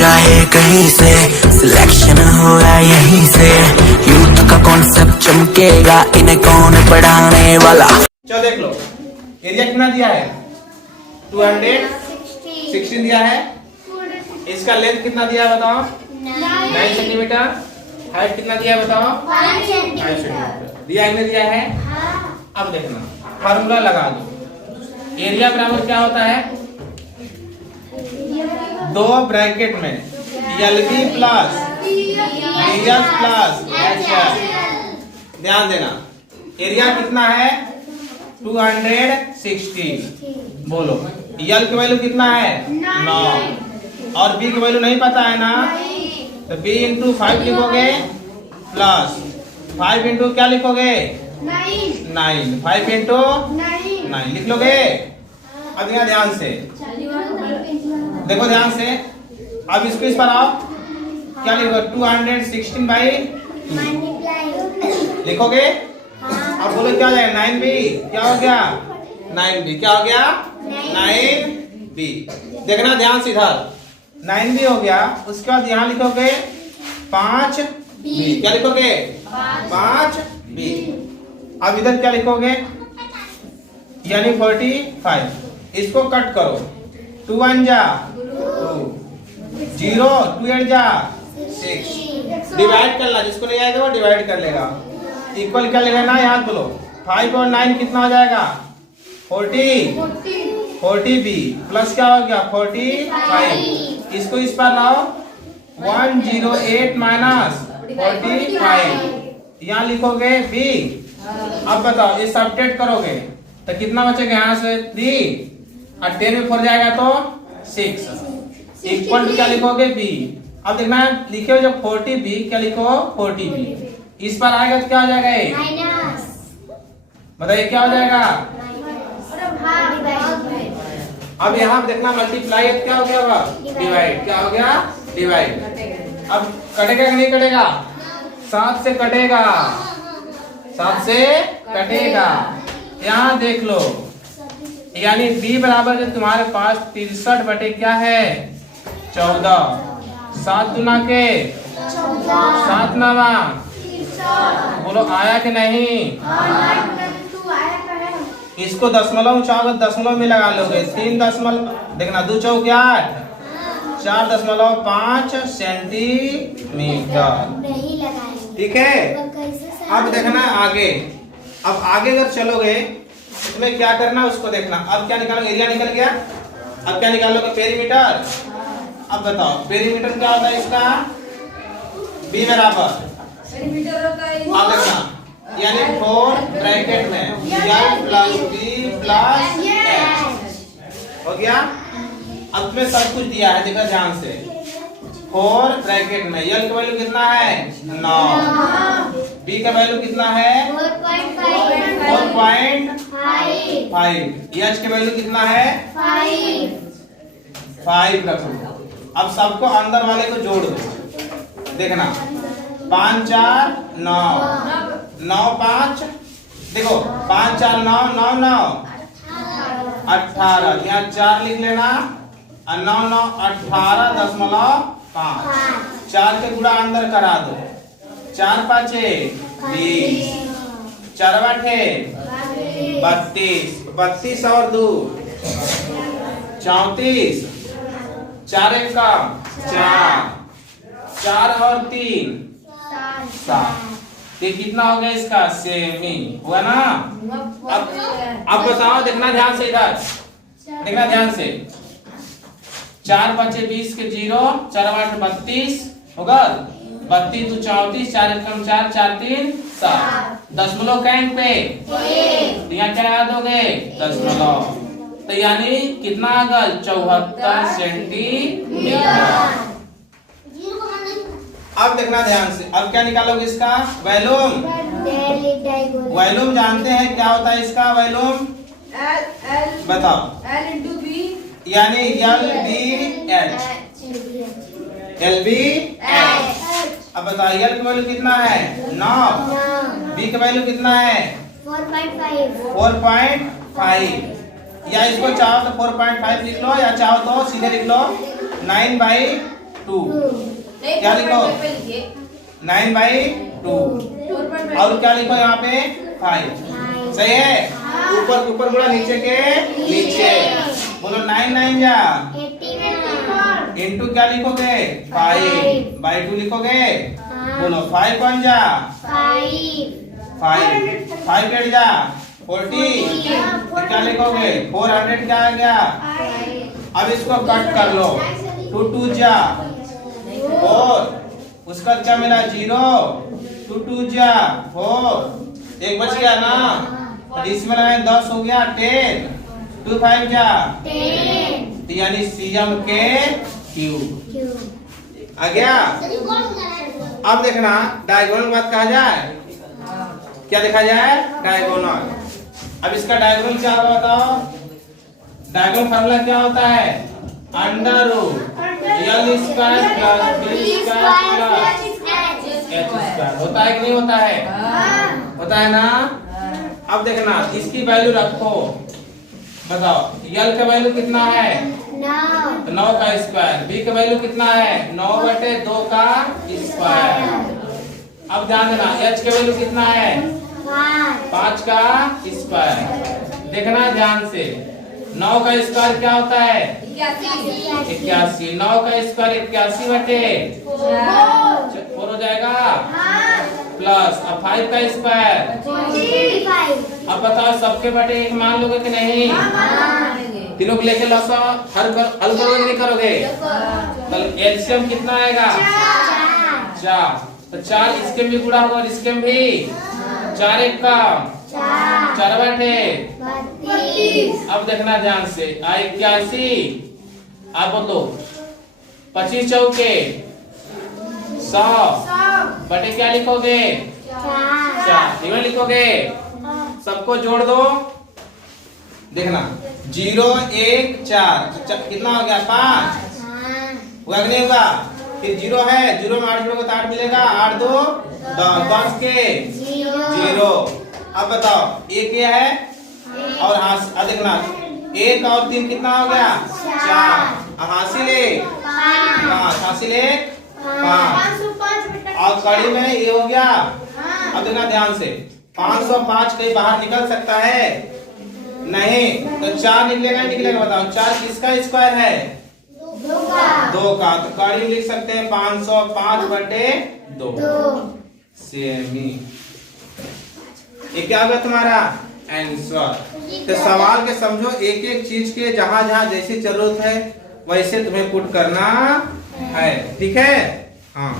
चाहे कहीं से, सिलेक्शन होगा यहीं से, यूथ का कॉन्सेप्ट चमकेगा, इन्हें कौन पढ़ाने वाला। चलो देख लो, एरिया कितना दिया है? 216 दिया है। इसका लेंथ कितना दिया है बताओ? 9 सेंटीमीटर। हाइट कितना दिया है बताओ? 5 सेंटीमीटर दिया है, दिया है। अब देखना, फार्मूला लगा दो। एरिया बराबर क्या होता है? दो ब्रैकेट में LB plus BS plus HF। ध्यान देना, एरिया कितना है? 260। बोलो, L की वैल्यू कितना है? 9। और B की वैल्यू नहीं पता है ना, तो B इंटू 5 लिखोगे प्लस 5 इंटू क्या लिखोगे? 9। 5 इंटू 9 लिख लोगे। अब यहाँ ध्यान से देखो, ध्यान से। अब इसको इस पर आओ, क्या लिखोगे? 216 बाई लिखोगे। अब बोलो क्या हो जाएगा? 9B। क्या हो गया? 9B। क्या हो गया? 9B। देखना ध्यान से, इधर 9B हो गया। उसके बाद यहाँ लिखोगे 5B। क्या लिखोगे? 5B। अब इधर क्या लिखोगे? यानी 45। इसको कट करो। 2 1 जा 2, 0 2 8 जा 6। डिवाइड करना, जिसको नहीं आएगा वो डिवाइड कर लेगा। इक्वल क्या ले लेना, याद बोलो। 5 और 9 कितना हो जाएगा? 40B प्लस क्या हो गया? 45। इसको इस पर लाओ, 108 माइनस 45। यहाँ लिखोगे B। अब बताओ, ये सब्ट्रैक्ट करोगे तो कितना बचेगा? यहाँ से 3 और 10 में 4 जाएगा तो 6। इक्वल टू क्या लिखोगे? B। अब देखना, लिखे हो जब 40B, क्या लिखो? 40B। इस पर आएगा तो क्या हो जाएगा? बताइए क्या हो जाएगा? अब यहाँ देखना, मल्टीप्लाई क्या हो गया होगा? डिवाइड। क्या हो गया? डिवाइड। अब कटेगा कि नहीं कटेगा? 7 से कटेगा, 7 से कटेगा। यहाँ देख लो, यानी B बराबर जो तुम्हारे पास 63 बटे क्या है? 14। 7 दुना के 7 नवा। बोलो आया कि नहीं? इसको दशमलव चाहो, दशमलव में लगा लोगे। 3 दशमलव, देखना 2 चौक 8, 4.5 सेंटीमीटर। ठीक है। अब देखना आगे। अब आगे अगर चलोगे इसमें क्या करना उसको देखना। अब क्या निकालोगे? एरिया निकल गया। अब क्या निकालोगे? पेरीमीटर। अब बताओ पेरीमीटर क्या होता है इसका? B बराबर, अब देखना, यानी 4 ब्रैकेट में L plus B plus H हो गया। अब में सब कुछ दिया है, देखो ध्यान से। 4 ब्रैकेट में L का वैल्यू कितना है? 9। B का वैल्यू कितना है? 4.5। H का वैल्यू कितना है? 5 रखो। अब सबको अंदर वाले को जोड़ दो। देखना, 5 4 9, 9 5, देखो 5 4 9 9 9 18। यहाँ 4 लिख लेना, 9 9 18.5। 4 के गुणा अंदर करा दो। 4 5 20, 4 8 32, 32 और 2 34, 4 1 का 4, 4 और 3 7। ये कितना हो गया इसका? सेमी हुआ ना। अब बताओ, देखना ध्यान से, इधर देखना ध्यान से। 4 5 20 के 0, 4 8 32 होगा। 32 2 34, 4 1 कम 4, 4 3 7। दशमलव कैंप पे यहाँ क्या लगा दोगे? दशमलव। तो यानी कितना आ गया? 74 सेंटीमीटर। अब देखना ध्यान से, अब क्या निकालोगे इसका? वॉल्यूम। वॉल्यूम जानते हैं क्या होता है इसका वॉल्यूम? बताओ। L into B यानी LBH। LBH। अब बताओ L का वैल्यू कितना है? 9। B का वैल्यू कितना है? 4.5। या इसको चाहो तो 4.5 लिख लो, या चाहो तो सीधे लिख लो 9/5। 2। क्या लिखो 9/2। और क्या लिखो यहाँ पे 5। सही है। ऊपर ऊपर बोला नीचे के नीचे बोलो 9 9 जा इंटू क्या लिखोगे 5/2 लिखोगे। बोलो 5 कौन जा 5 8 जा 40। क्या लिखोगे 400 क्या आ गया। अब इसको कट कर लो 2 2 जा 4। उसका क्या मिला 0। 2 2 जा 4। एक बच गया ना। इसमें लगाए 10 हो गया 10। 2 5 जा 10। यानी सीएम के क्यूब आ गया। अब देखना डायगोनल बात कहा जाए। क्या देखा जाए डायगोनल। अब इसका डायगोनल क्या होगा बताओ। डायगोनल फार्मूला क्या होता है under root L square plus B square plus H square. होता है कि नहीं होता है। होता है ना। अब देखना इसकी वैल्यू रखो। बताओ एल का वैल्यू कितना है 9 का स्क्वायर। बी का वैल्यू कितना है 9/2 का स्क्वायर। अब ध्यान देना एच का वैल्यू कितना है 5 का स्क्वायर। देखना ध्यान से 9 का स्क्वायर क्या होता है 81। 9 का स्क्वायर 81/4 हो जाएगा प्लस अब 5 का स्क्वायर। अब बताओ सबके बटे एक मान लोगे कि नहीं। तीनों को लेके लॉस हल करोगे नहीं करोगे। तो एलसीएम कितना आएगा 4। तो 4 इसके भी गुणा होगा और इसके भी 4 1 का 4/8। अब देखना ध्यान से 81। आप बोलो 25 चौके 100 बटे क्या लिखोगे 4 इवन लिखोगे। सबको जोड़ दो। देखना 0 1 4 कितना हो गया 5 हुआ कि नहीं हुआ। फिर 0 है 0 में 8 जोड़ोगे तो 8 मिलेगा 8 2 10 के 0। अब बताओ एक ये है और देखना 1 और 3 कितना हो गया 4। हासिल 1 हासिल 1 5 और कड़ी में ये हो गया। अब देखना ध्यान से 505 कहीं बाहर निकल सकता है नहीं। तो 4 निकलेगा निकलेगा बताओ 4 किसका स्क्वायर है 2 का। तो कड़ी में लिख सकते हैं 505/2 सेमी। ये क्या होगा तुम्हारा आंसर। तो सवाल के समझो एक एक चीज के जहां जहां जैसी जरूरत है वैसे तुम्हें पुट करना है। ठीक है हाँ।